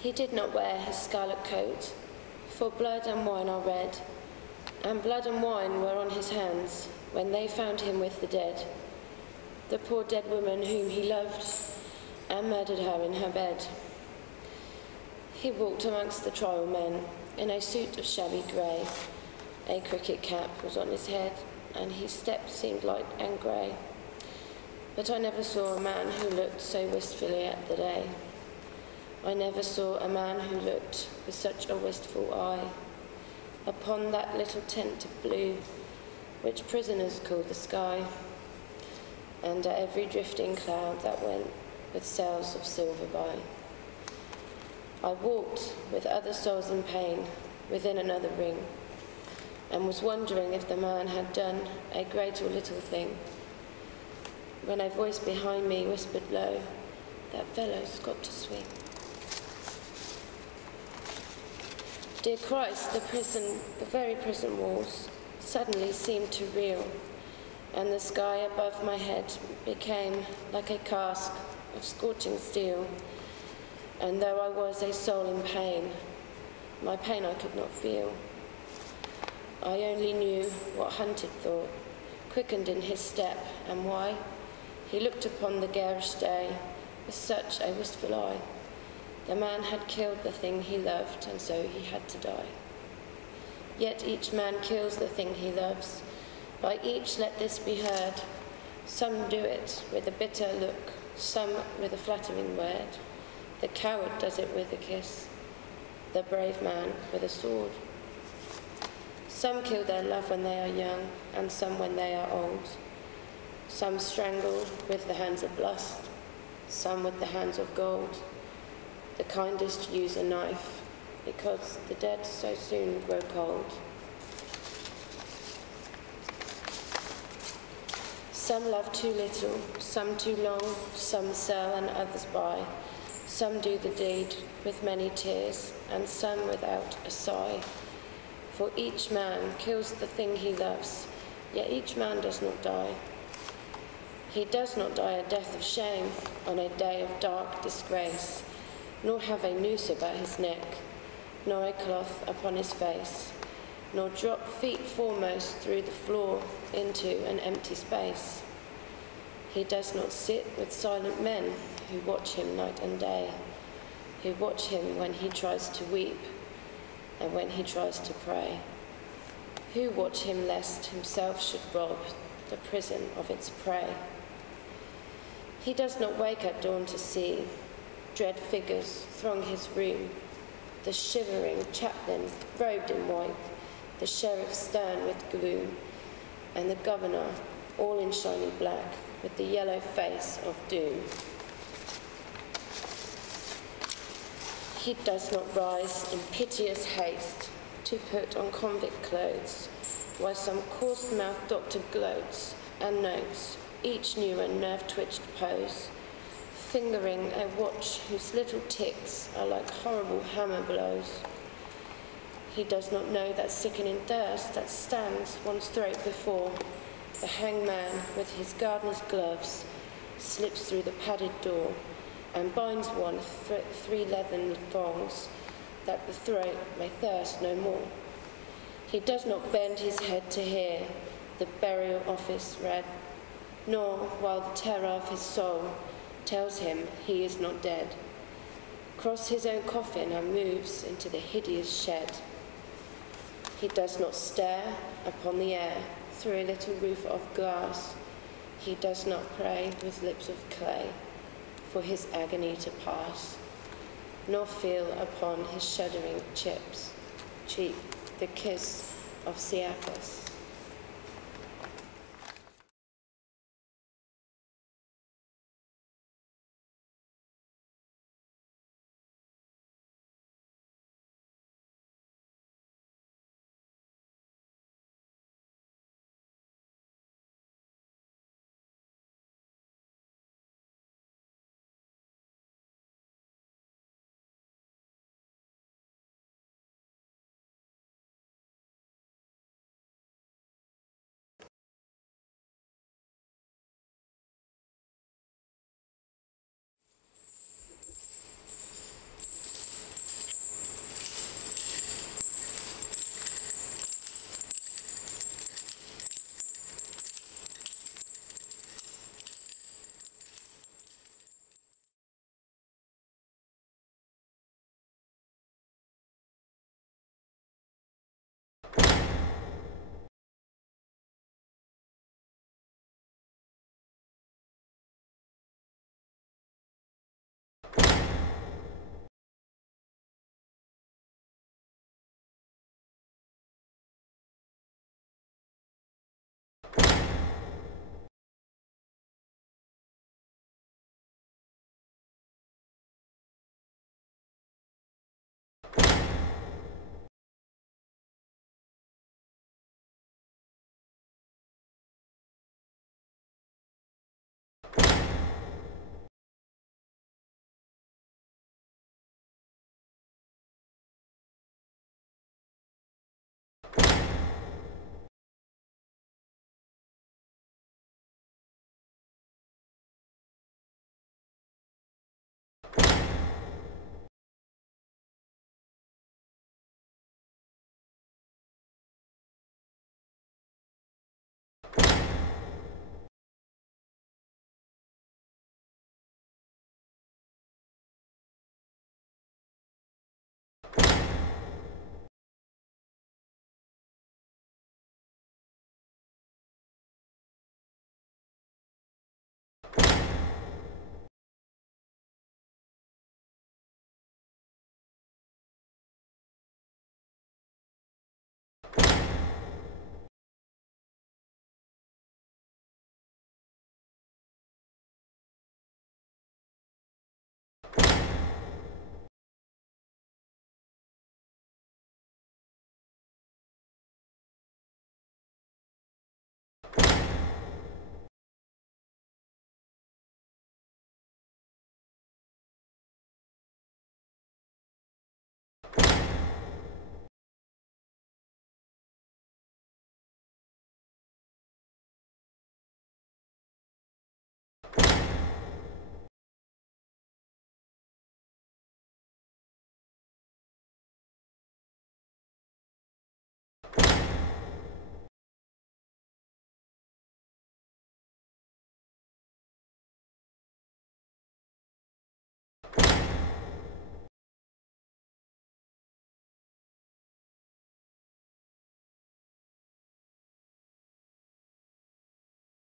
He did not wear his scarlet coat, for blood and wine are red, and blood and wine were on his hands when they found him with the dead, the poor dead woman whom he loved, and murdered her in her bed. He walked amongst the trial men in a suit of shabby grey. A cricket cap was on his head, and his step seemed light and grey. But I never saw a man who looked so wistfully at the day. I never saw a man who looked with such a wistful eye upon that little tent of blue, which prisoners call the sky, and at every drifting cloud that went with sails of silver by. I walked with other souls in pain within another ring, and was wondering if the man had done a great or little thing, when a voice behind me whispered low, "That fellow's got to swing." Dear Christ, the very prison walls suddenly seemed to reel, and the sky above my head became like a cask of scorching steel. And though I was a soul in pain, my pain I could not feel. I only knew what hunted thought quickened in his step, and why he looked upon the garish day with such a wistful eye. The man had killed the thing he loved, and so he had to die. Yet each man kills the thing he loves. By each let this be heard. Some do it with a bitter look, some with a flattering word. The coward does it with a kiss, the brave man with a sword. Some kill their love when they are young, and some when they are old. Some strangle with the hands of lust, some with the hands of gold. The kindest use a knife, because the dead so soon grow cold. Some love too little, some too long, some sell and others buy. Some do the deed with many tears, and some without a sigh. For each man kills the thing he loves, yet each man does not die. He does not die a death of shame on a day of dark disgrace, nor have a noose about his neck, nor a cloth upon his face, nor drop feet foremost through the floor into an empty space. He does not sit with silent men who watch him night and day, who watch him when he tries to weep and when he tries to pray, who watch him lest himself should rob the prison of its prey. He does not wake at dawn to see dread figures throng his room, the shivering chaplain robed in white, the sheriff stern with gloom, and the governor all in shiny black with the yellow face of doom. He does not rise in piteous haste to put on convict clothes, while some coarse-mouthed doctor gloats and notes each new and nerve-twitched pose, fingering a watch whose little ticks are like horrible hammer blows. He does not know that sickening thirst that stands one's throat before the hangman with his gardener's gloves slips through the padded door and binds one three leathern thongs that the throat may thirst no more. He does not bend his head to hear the burial office read, nor, while the terror of his soul tells him he is not dead, cross his own coffin and moves into the hideous shed. He does not stare upon the air through a little roof of glass. He does not pray with lips of clay for his agony to pass, nor feel upon his shuddering cheek the kiss of Siaphus.